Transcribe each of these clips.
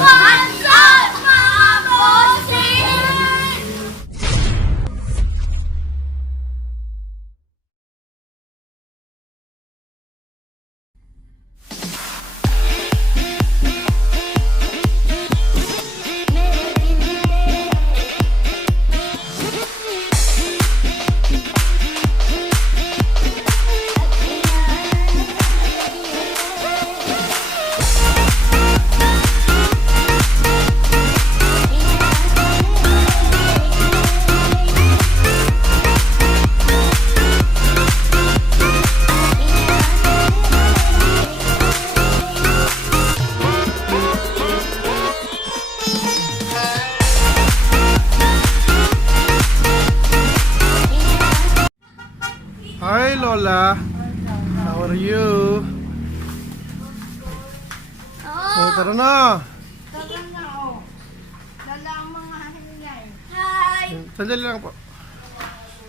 What's up, mga bossing? Hi Lola, how are you? Oh, tara na. Hi! Sandali lang po.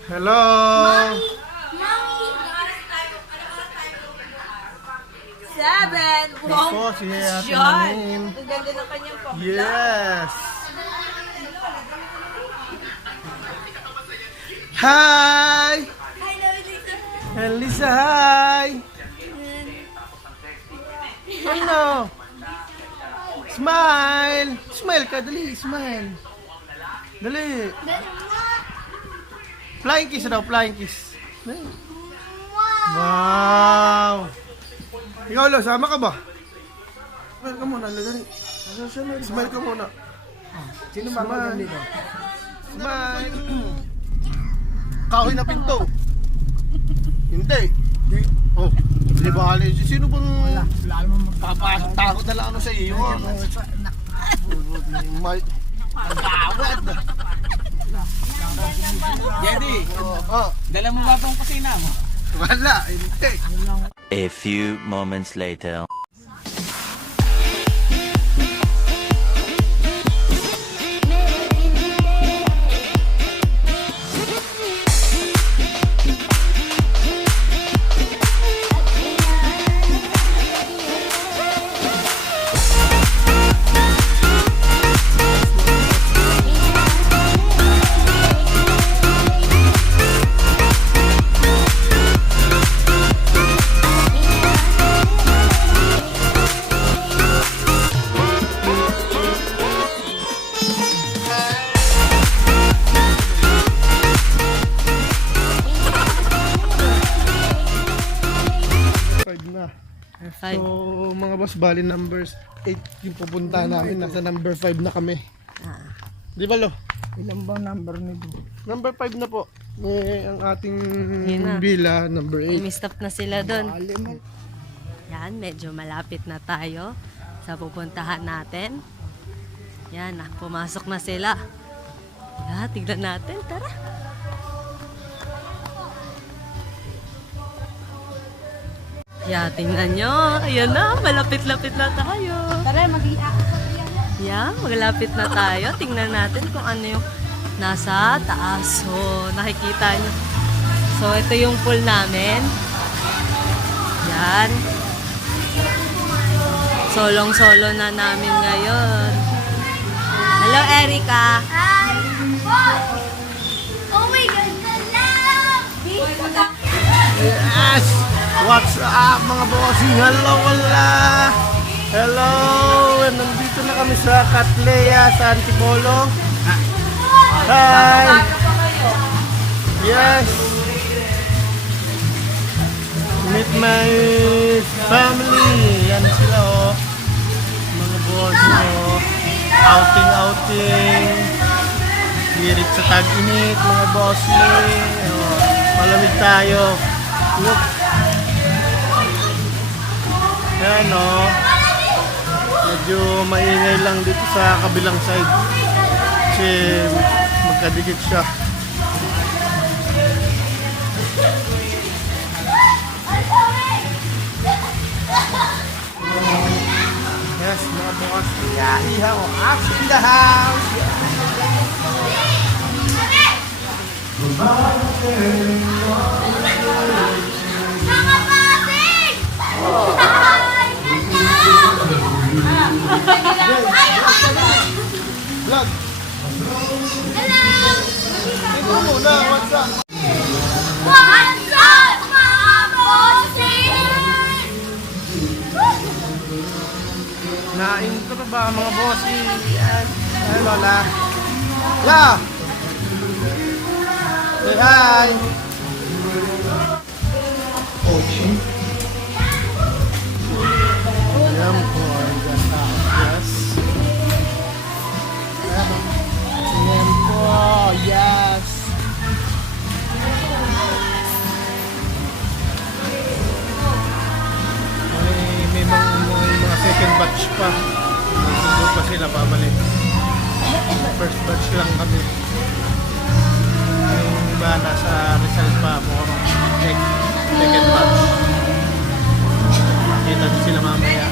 Hello. Seven! Ito po si Ate John! Manin. Ang ganda ng kanyang pamilya. Yes. Hi. Elisa, hi. Ano? Smile. Smile ka, dali. Smile. Dali. Flying kiss daw, flying kiss. Dali. Wow. Ikaw, Lo, sama ka ba? Smile ka muna, dali. Smile ka muna. Sino ba mag dito? Smile. Kahoy na pinto. Hindi. Oh, di ba kali? Sino bang Wala naman papasok? Takot na lang ano sa iyo. May agawad. Yedi, Oh, dala mo ba itong kusina mo? wala, hindi. A few moments later. Five na. Five. So, mga boss, bali numbers 8 yung pupunta namin. Nasa number 5 na kami. Di ba, Lo? Ilan bang number nito? Number 5 na po. Ang ating Yun na. bila, number 8. Umistop na sila doon. Alim. Yan, medyo malapit na tayo sa pupuntahan natin. Yan, pumasok na sila. Yan, tignan natin. Tara. Yan, tingnan nyo. Ayan na, malapit-lapit na tayo. Tara, mag-i-ako. Yan, malapit na tayo. Tingnan natin kung ano yung nasa taas. So, nakikita nyo. So, ito yung pool namin. Yan. Solong-solo na namin ngayon. Hello, Erica. Hi! Boss! Oh my God! Lang! Yes! What's up mga bossing? Hello, wala! Hello! Nandito na kami sa Catlea, sa Antipolo. Hi! Yes! Meet my family! Yan sila oh. Mga bossing oh. Outing! Hirit sa tag-init mga bossing. Oh, malamig tayo. Look! Yan o. Medyo maingay lang dito sa kabilang side. Kasi magkadikit siya. Yes, mga boss. Yeah, ihaw. Axe in the house. Mga bossing! Hi! vlog. Hello! Ito muna, what's up? What's up, mga bossing? Nain ko na ba mga bossing? Yan. Ay, Lola. Lola! Say hi! Ayan po, yes. Ayan po, yes. May mga second batch pa. Hindi pa sila babalik. First batch lang kami. Yung iba nasa Rizal pa po. Second batch. Kita nyo sila mamaya.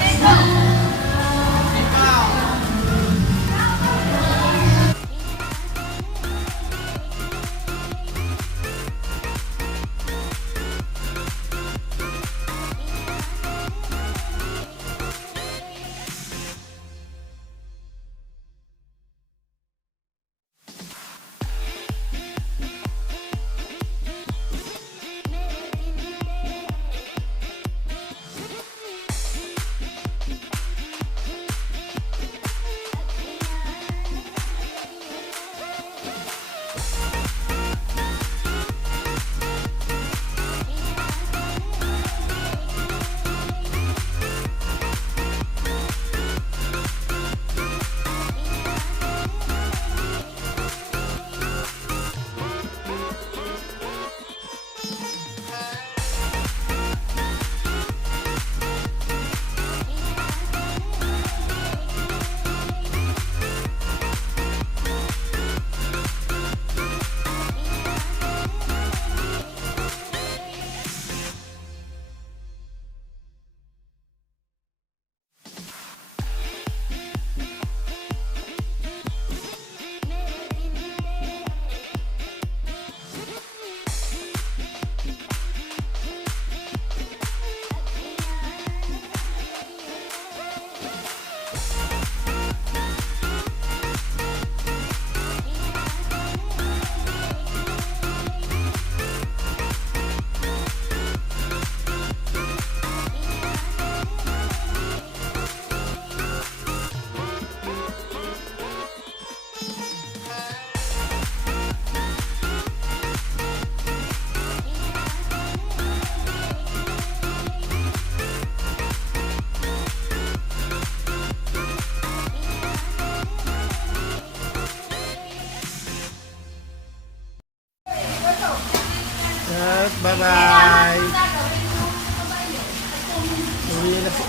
Yes, bye-bye.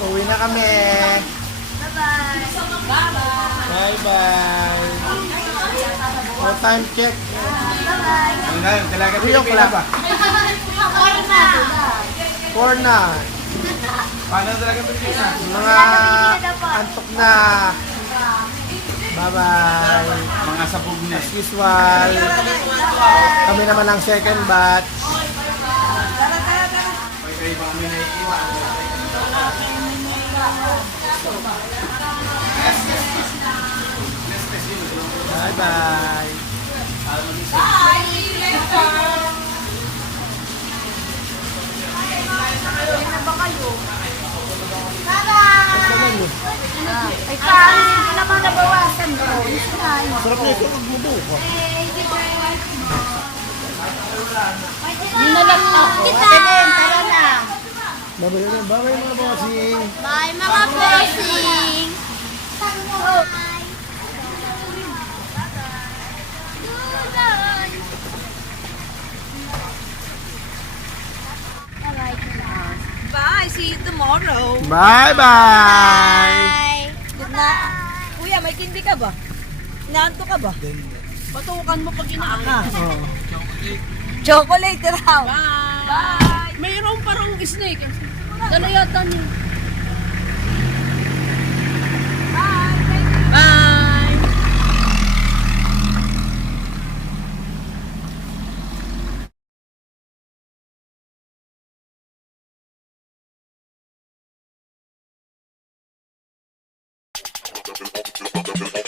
Uwi na kami. Bye-bye. Bye-bye. Oh, time check. Ano na yun? Talaga 3 o'clock. Corna. Paano talaga Pilipinas? Mga antok na. Bye-bye. Mga sabog na As usual. Kami naman ang second batch. May ibang kami naiiwan. Bye-bye. Bye-bye. Ay, paano hindi naman nabawasan mo? Sarap nito, magbubo ko. Nilalak ako. Tara na. Bye-bye mga bossing. Bye, mga bossing. Bye! See you tomorrow! Bye-bye. Bye. Good night! Kuya, may kindi ka ba? Inaanto ka ba? Patukan mo pag inaaka. Chocolate raw! Bye! Bye! Mayroon parang snake. Dala yata niya. Bye! Bye! Bye.